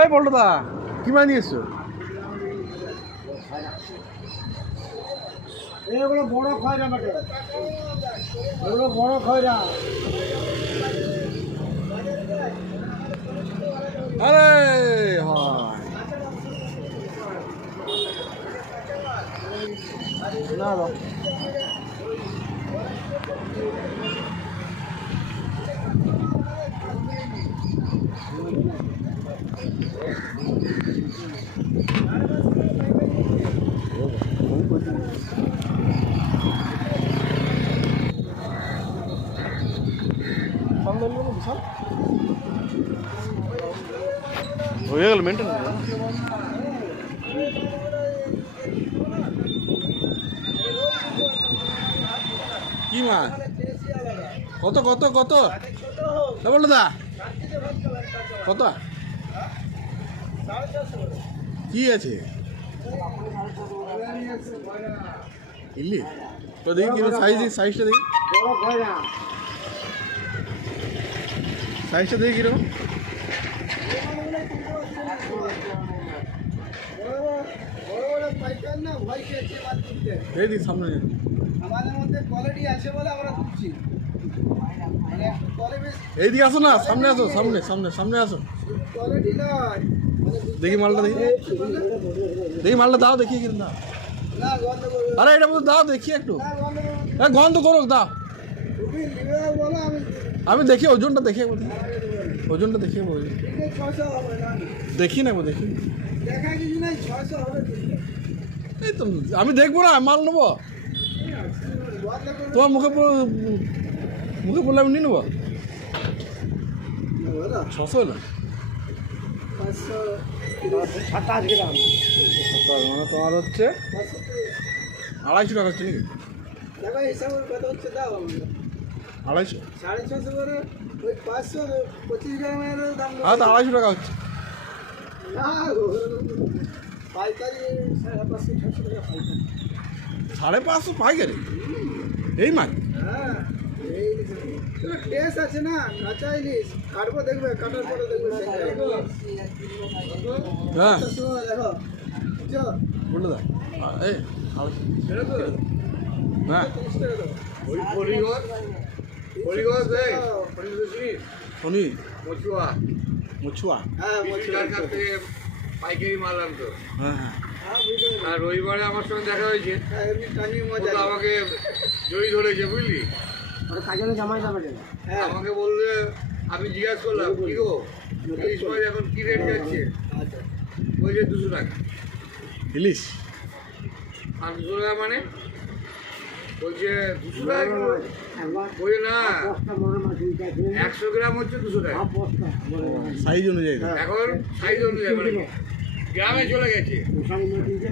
এই বলটা কি মাছ নিয়ে এসছো? এগুলো বড় খয়রা বটে, এগুলো বড় খয়রা। আরে হয় না দাও। হয়ে গেল মেনটেন কি মাছ? কত কত কত বলো দা কত কি আছে? ইলি তো দেখি কি সাইজটা দেখি, সাইজটা দেখি কিরকম। এই দিক সামনে আমাদের মধ্যে কোয়ালিটি আছে বলে আমরা তুলছি। এইদিকে আসো না, সামনে আসো, সামনে সামনে সামনে আসো। কোয়ালিটি নয়, দেখি মালটা দেখি, দেখি মালটা দাও দেখি কিন্তু দাও। না গন্ধ করবে, আরে এটা বলতে দাও দেখি একটু। না গন্ধ করবে। হ্যাঁ গন্ধ করো দাও, তুমি নিবে বলো, আমি দেখি ওজনটা দেখে বলি, ওজনটা দেখে বলি। 600 হবে না, দেখি নেবো দেখি। দেখা কিছু নাই, 600 হবে। এই তো আমি দেখবো না, মাল নেবো। গন্ধ করবে তোমার মুখে পড়লে আমি নিয়ে নেবো। না, 600 হলো 527 গ্রাম, মানে তোমার হচ্ছে 250 টাকা হচ্ছে নাকি? দেখো হিসাবে কত হচ্ছে দাও। 250? 650 করে ওই 525 গ্রামের দাম। হ্যাঁ তো 250 টাকা হচ্ছে। না পাইকারি 550-600 টাকা পাইকারি। 550 পাইকারি এই মাছ? হ্যাঁ এই টেস্ট আছে না, কাঁচা ইলিশ কাটবো, দেখবে কাটার পরে দেখবে। হ্যাঁ দেখো বুঝছো, বলে দাও এই সেটা তো হ্যাঁ 30 টাকা দাও। ওই ফরিগঞ্জ শনি মচুয়া মুছুয়া। হ্যাঁ তার কাছ থেকে পাইকারি মাল আনতো। হ্যাঁ হ্যাঁ আর রবিবারে আমার সঙ্গে দেখা হয়েছে, এমনি টানি ও মজা। তো আমাকে জড়ি ধরেছে বুঝলি। কাজলে জামাই যাবে। হ্যাঁ আমাকে বললে, আমি জিজ্ঞাসা করলাম কি গো এই সময় এখন কি রেট যাচ্ছে, আচ্ছা, বলছে 200 টাকা। ইলিশ আর 200 টাকা মানে বলছে 200 টাকা কি বলে? বলছে না 100 গ্রাম হচ্ছে 200 টাকা। সাইজ অনুযায়ী দাও। এখন সাইজ অনুযায়ী মানে গ্রামে চলে গেছে,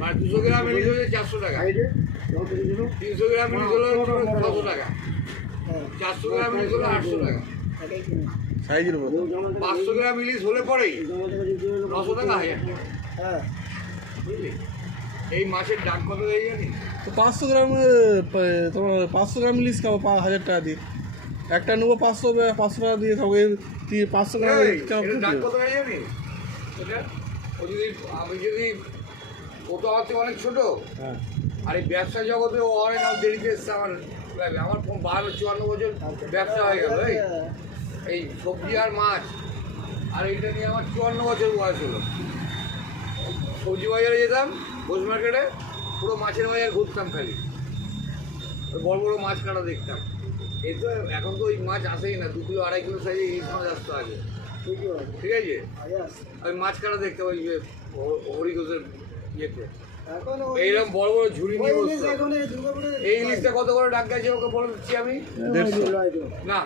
আর 200 গ্রাম ইলিশ হচ্ছে 400 টাকা, 300 গ্রাম ইলিশ হলো 600 টাকা, 400 গ্রাম ইলিশ হলো 800 টাকা, সাইজের উপর 500 গ্রাম ইলিশ হলে পরেই 900 টাকা 1000 টাকা। হ্যাঁ বুঝলি এই মাছের দাম কত হয়ে জানি? তো 500 গ্রাম তোমার 500 গ্রাম ইলিশ খাবো 1000 টাকা দিয়ে, একটা নেবো 500 টাকা দিয়ে খাবো। 500 গ্রাম এটার দাম কত হয়ে জানি? এটা ও যদি আমি যদি ও তো আমার থেকে অনেক ছোট, হ্যাঁ আর এই ব্যবসা জগতে ও অনেক দেরিতে এসছে আমার লাইফে। আমার 52-54 বছর ব্যবসা হয়ে গেল এই সবজি আর মাছ, আর এইটা নিয়ে আমার 54 বছর বয়স হলো। সবজি বাজারে যেতাম, ঘোষ মার্কেটে পুরো মাছের বাজার ঘুরতাম, খালি ওই বড় বড় মাছ কাটা দেখতাম। এই তো এখন তো ওই মাছ আসেই না, 2 কিলো 2.5 কিলো সাইজে ইলিশ মাছ আসতো আগে, ঠিক আছে। ওই মাছ কাটা দেখতাম ওই যে হরিঘোষের ইয়েতে, এখন এইরকম বড় বড় ঝুড়ি নিয়ে বসতো। এখন এই দুর্গাপুরে এই ইলিশটা কত করে ডাক গেছে ওকে বলে দিচ্ছি আমি। 150 না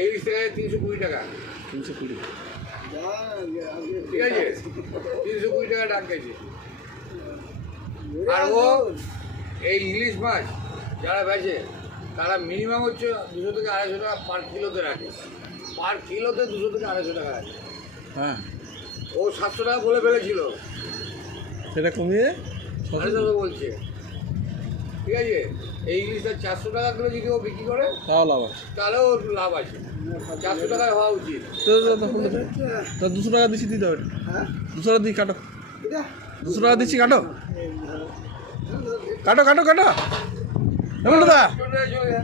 এই ইলিশটা 320 টাকা, 320 ঠিক আছে, 320 টাকা ডাক গেছে। আর ও এই ইলিশ মাছ যারা বেচে তারা মিনিমাম হচ্ছে 200 থেকে 250 টাকা পার কিলোতে রাখে, পার কিলোতে 200 থেকে 250 টাকা রাখে। হ্যাঁ ও 700 টাকা বলে ফেলেছিল, সেটা কমিয়ে 700 বলছে, ঠিক আছে। এই ইলিশটা 400 টাকা কিলো যদি ও বিক্রি করে তাও লাভ আছে। তাহলে ওর লাভ আছে। 400 টাকায় হওয়া উচিত। তো 200 টাকা দিচ্ছি দিতে হবে, হ্যাঁ 200 টাকা দিই কাটো, এটা 200 টাকা দিচ্ছি কাটো কাটো কাটো কাটো এমন দাদা চলে যা।